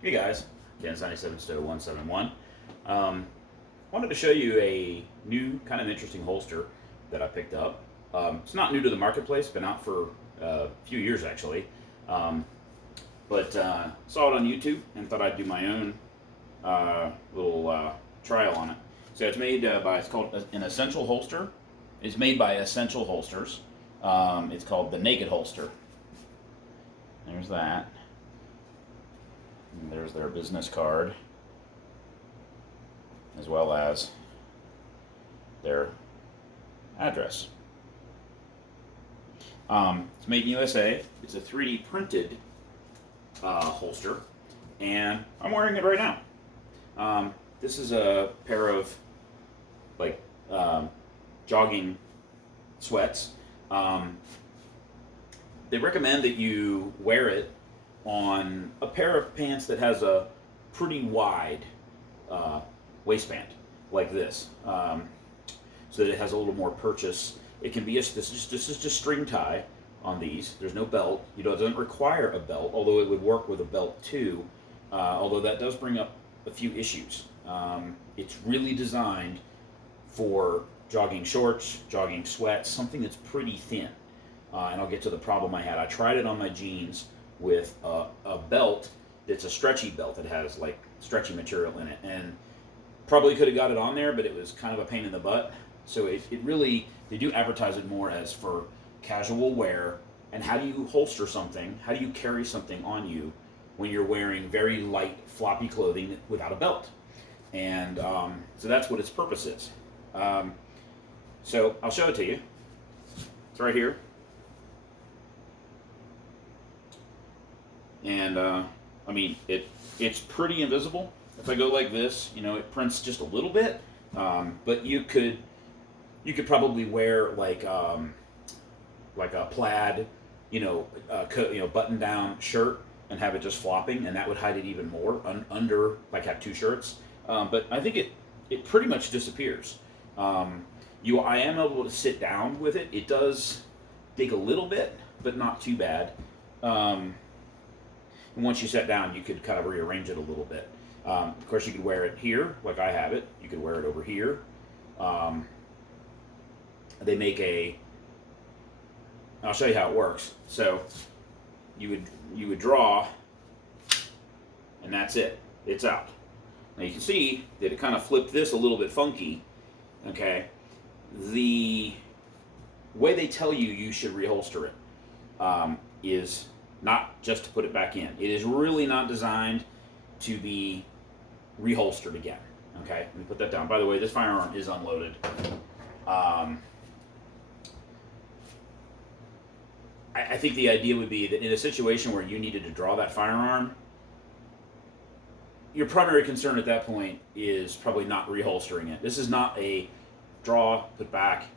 Hey guys, Dan's 97 Stowe 171. Wanted to show you a new kind of interesting holster that I picked up. It's not new to the marketplace, been out for a few years actually. Um, but saw it on YouTube and thought I'd do my own little trial on it. So it's called an Essential Holster. It's made by Essential Holsters. It's called the Naked Holster. There's that. And there's their business card, as well as their address. It's made in USA. It's a 3D printed holster, and I'm wearing it right now. This is a pair of like jogging sweats. They recommend that you wear it on a pair of pants that has a pretty wide waistband, like this, so that it has a little more purchase. It can be this is just string tie on these. There's no belt. It doesn't require a belt, although it would work with a belt too. Although that does bring up a few issues. It's really designed for jogging shorts, jogging sweats, something that's pretty thin. And I'll get to the problem I had. I tried it on my jeans with a belt that's a stretchy belt that has like stretchy material in it, and probably could have got it on there, but it was kind of a pain in the butt. So it really, they do advertise it more as for casual wear. And how do you holster something, how do you carry something on you when you're wearing very light floppy clothing without a belt? And so that's what its purpose is. So I'll show it to you. It's right here. And I mean, it's pretty invisible. If I go like this, it prints just a little bit. But you could probably wear like a plaid, button down shirt and have it just flopping, and that would hide it even more under, like have two shirts. But I think it pretty much disappears. I am able to sit down with it. It does dig a little bit, but not too bad. And once you sat down, you could kind of rearrange it a little bit. Of course, you could wear it here, like I have it. You could wear it over here. They make I'll show you how it works. So you would draw, and that's it. It's out. Now you can see that it kind of flipped this a little bit funky. Okay, the way they tell you should reholster it is not just to put it back in. It is really not designed to be reholstered again. Okay, let me put that down. By the way, this firearm is unloaded. I think the idea would be that in a situation where you needed to draw that firearm, your primary concern at that point is probably not reholstering it. This is not a draw, put back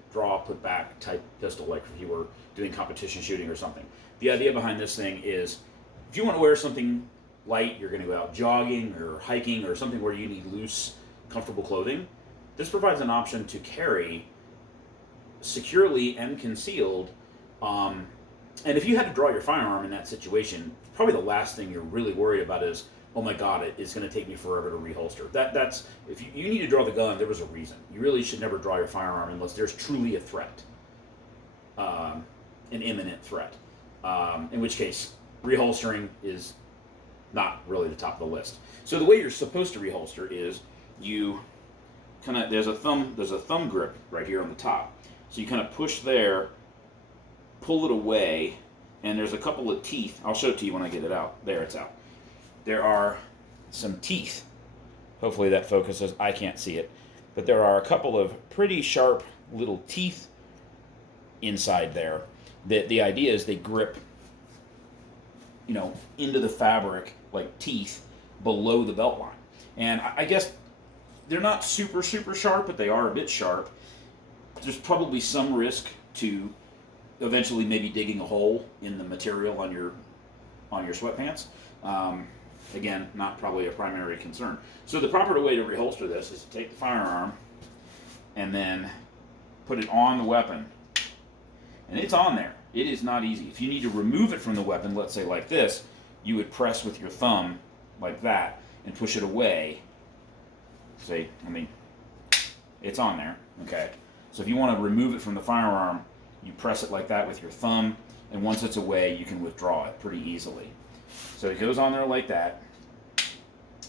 type pistol, like if you were doing competition shooting or something. The idea behind this thing is, if you want to wear something light, you're going to go out jogging or hiking or something where you need loose, comfortable clothing, this provides an option to carry securely and concealed. And if you had to draw your firearm in that situation, probably the last thing you're really worried about is, oh my God, it's going to take me forever to reholster. That's if you need to draw the gun, there was a reason. You really should never draw your firearm unless there's truly a threat, an imminent threat. In which case, reholstering is not really the top of the list. So the way you're supposed to reholster is you there's a thumb grip right here on the top. So you kind of push there, pull it away, and there's a couple of teeth. I'll show it to you when I get it out. There, it's out. There are some teeth. Hopefully that focuses. I can't see it. But there are a couple of pretty sharp little teeth inside there. The idea is they grip, into the fabric like teeth below the belt line. And I guess they're not super, super sharp, but they are a bit sharp. There's probably some risk to eventually maybe digging a hole in the material on your sweatpants. Again, not probably a primary concern. So the proper way to reholster this is to take the firearm and then put it on the weapon. And it's on there. It is not easy. If you need to remove it from the weapon, let's say like this, you would press with your thumb like that and push it away, see, it's on there, okay? So if you want to remove it from the firearm, you press it like that with your thumb, and once it's away, you can withdraw it pretty easily. So it goes on there like that.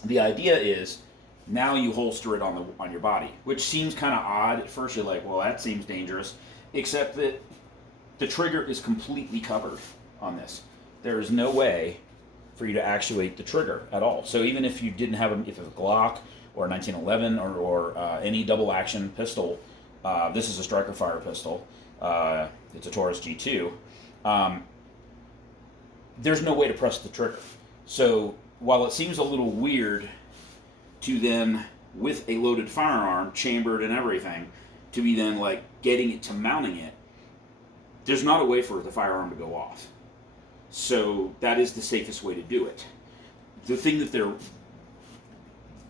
The idea is now you holster it on your body, which seems kind of odd. At first you're like, well, that seems dangerous, except that the trigger is completely covered on this. There is no way for you to actuate the trigger at all. So even if you didn't have if it's a Glock or a 1911 or any double action pistol, this is a striker fire pistol. It's a Taurus G2. There's no way to press the trigger. So while it seems a little weird to then, with a loaded firearm, chambered and everything, to be then like getting it to mounting it, there's not a way for the firearm to go off. So that is the safest way to do it. The thing that a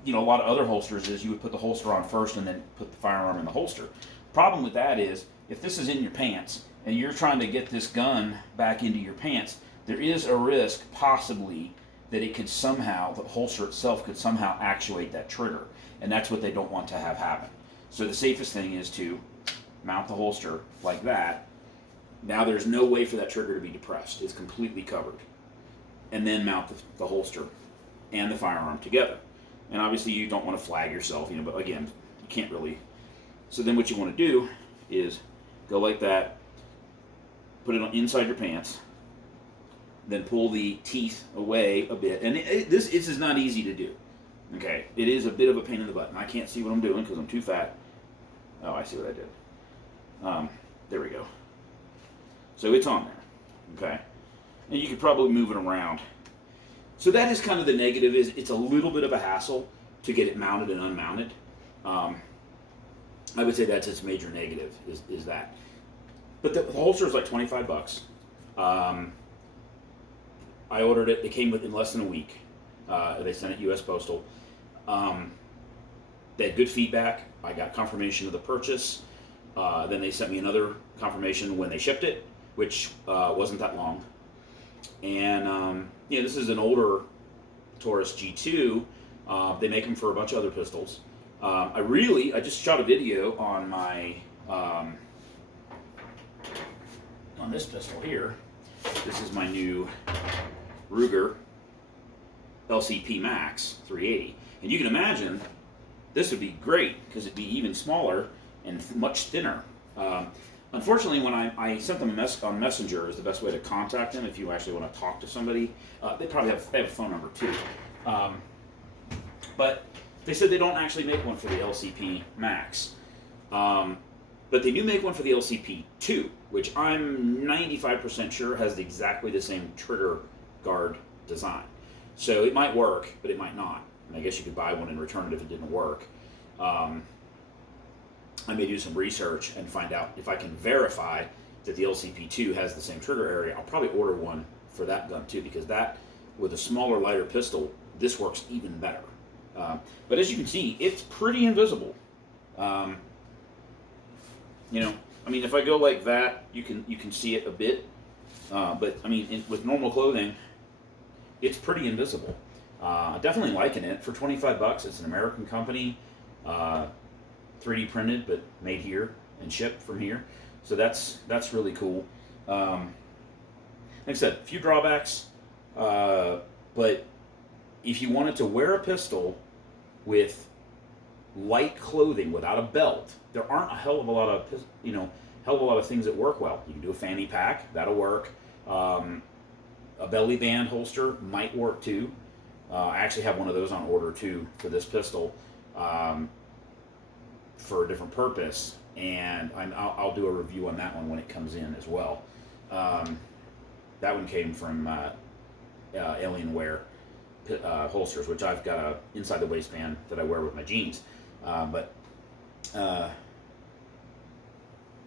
lot of other holsters is you would put the holster on first and then put the firearm in the holster. Problem with that is, if this is in your pants and you're trying to get this gun back into your pants, there is a risk possibly that it could somehow, the holster itself could somehow actuate that trigger. And that's what they don't want to have happen. So the safest thing is to mount the holster like that. Now there's no way for that trigger to be depressed. It's completely covered. And then mount the holster and the firearm together. And obviously you don't want to flag yourself, but again, you can't really. So then what you want to do is go like that, put it inside your pants, then pull the teeth away a bit. And this is not easy to do. Okay, it is a bit of a pain in the butt. And I can't see what I'm doing because I'm too fat. Oh, I see what I did. There we go. So it's on there. Okay, and you could probably move it around. So that is kind of the negative. Is it's a little bit of a hassle to get it mounted and unmounted. I would say that's its major negative. Is that. But the holster is like $25. I ordered it. It came within less than a week. They sent it U.S. Postal. They had good feedback. I got confirmation of the purchase. Then they sent me another confirmation when they shipped it, which wasn't that long. And this is an older Taurus G2. They make them for a bunch of other pistols. I just shot a video on my on this pistol here. This is my new Ruger LCP Max 380, and you can imagine this would be great because it'd be even smaller and much thinner. Unfortunately, when I sent them on Messenger is the best way to contact them if you actually want to talk to somebody. They have a phone number too, but they said they don't actually make one for the LCP Max. But they do make one for the LCP 2, which I'm 95% sure has exactly the same trigger guard design. So it might work, but it might not. And I guess you could buy one and return it if it didn't work. I may do some research and find out if I can verify that the LCP 2 has the same trigger area. I'll probably order one for that gun too, because that, with a smaller, lighter pistol, this works even better. But as you can see, it's pretty invisible. If I go like that, you can see it a bit. But with normal clothing, it's pretty invisible. Definitely liking it. For $25, it's an American company, 3D printed, but made here and shipped from here. So that's really cool. Like I said, a few drawbacks, but if you wanted to wear a pistol with light clothing without a belt, there aren't a hell of a lot of things that work well. You can do a fanny pack, that'll work. A belly band holster might work too. I actually have one of those on order too for this pistol, for a different purpose, and I'll do a review on that one when it comes in as well. That one came from Alienware holsters, which I've got a inside the waistband that I wear with my jeans. But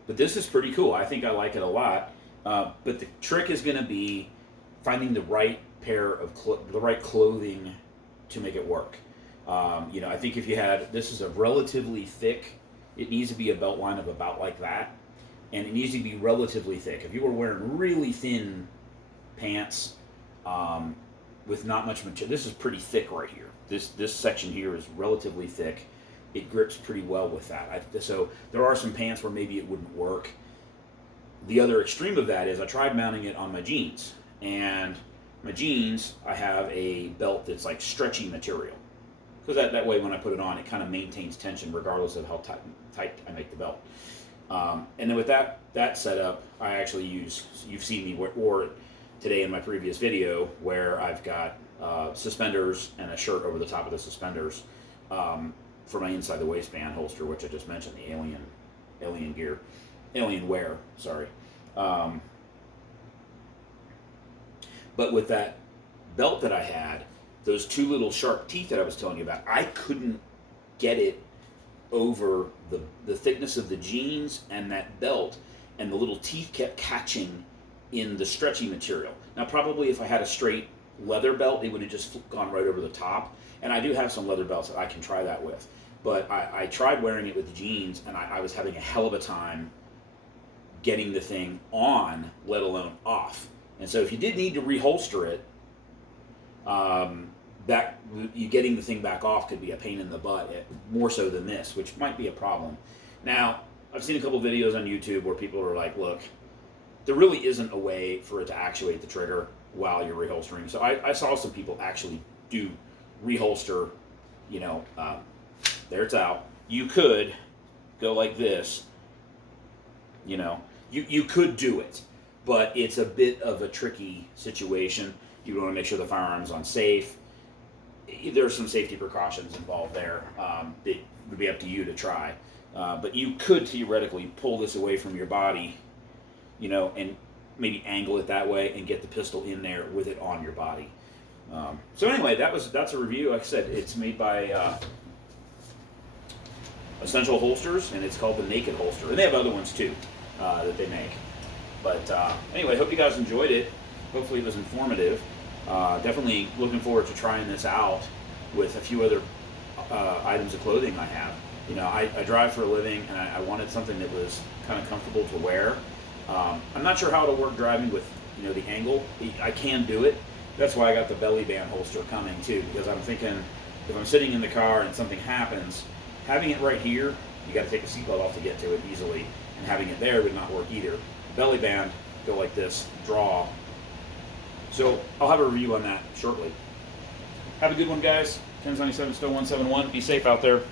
this is pretty cool. I think I like it a lot. But the trick is going to be finding the right pair of the right clothing to make it work. I think if you had, this is a relatively thick, it needs to be a belt line of about like that, and it needs to be relatively thick. If you were wearing really thin pants, with not much material. This is pretty thick right here. This section here is relatively thick. It grips pretty well with that. So there are some pants where maybe it wouldn't work. The other extreme of that is I tried mounting it on my jeans, and my jeans, I have a belt that's like stretchy material, because that way when I put it on, it kind of maintains tension regardless of how tight I make the belt. And then with that setup, I actually use, you've seen me wore it today in my previous video, where I've got suspenders and a shirt over the top of the suspenders for my inside the waistband holster, which I just mentioned, the alien wear, sorry. But with that belt that I had, those two little sharp teeth that I was telling you about, I couldn't get it over the thickness of the jeans and that belt, and the little teeth kept catching in the stretchy material. Now, probably if I had a straight leather belt, it would have just gone right over the top. And I do have some leather belts that I can try that with. But I tried wearing it with the jeans, and I was having a hell of a time getting the thing on, let alone off. And so if you did need to reholster it, you getting the thing back off could be a pain in the butt, more so than this, which might be a problem. Now, I've seen a couple videos on YouTube where people are like, look, there really isn't a way for it to actuate the trigger while you're reholstering. So I saw some people actually do reholster, there it's out. You could go like this, you could do it, but it's a bit of a tricky situation. You want to make sure the firearm's on safe. There's some safety precautions involved there. It would be up to you to try. But you could theoretically pull this away from your body, and maybe angle it that way and get the pistol in there with it on your body. So anyway, that's a review. Like I said, it's made by Essential Holsters, and it's called the Naked Holster. And they have other ones too that they make. But anyway, hope you guys enjoyed it. Hopefully it was informative. Definitely looking forward to trying this out with a few other items of clothing I have. I drive for a living, and I wanted something that was kind of comfortable to wear. I'm not sure how it'll work driving with the angle. I can do it. That's why I got the belly band holster coming too, because I'm thinking if I'm sitting in the car and something happens, having it right here, you got to take the seatbelt off to get to it easily, and having it there would not work either. Belly band, go like this, draw. So I'll have a review on that shortly. Have a good one, guys. 1097 still 171. Be safe out there.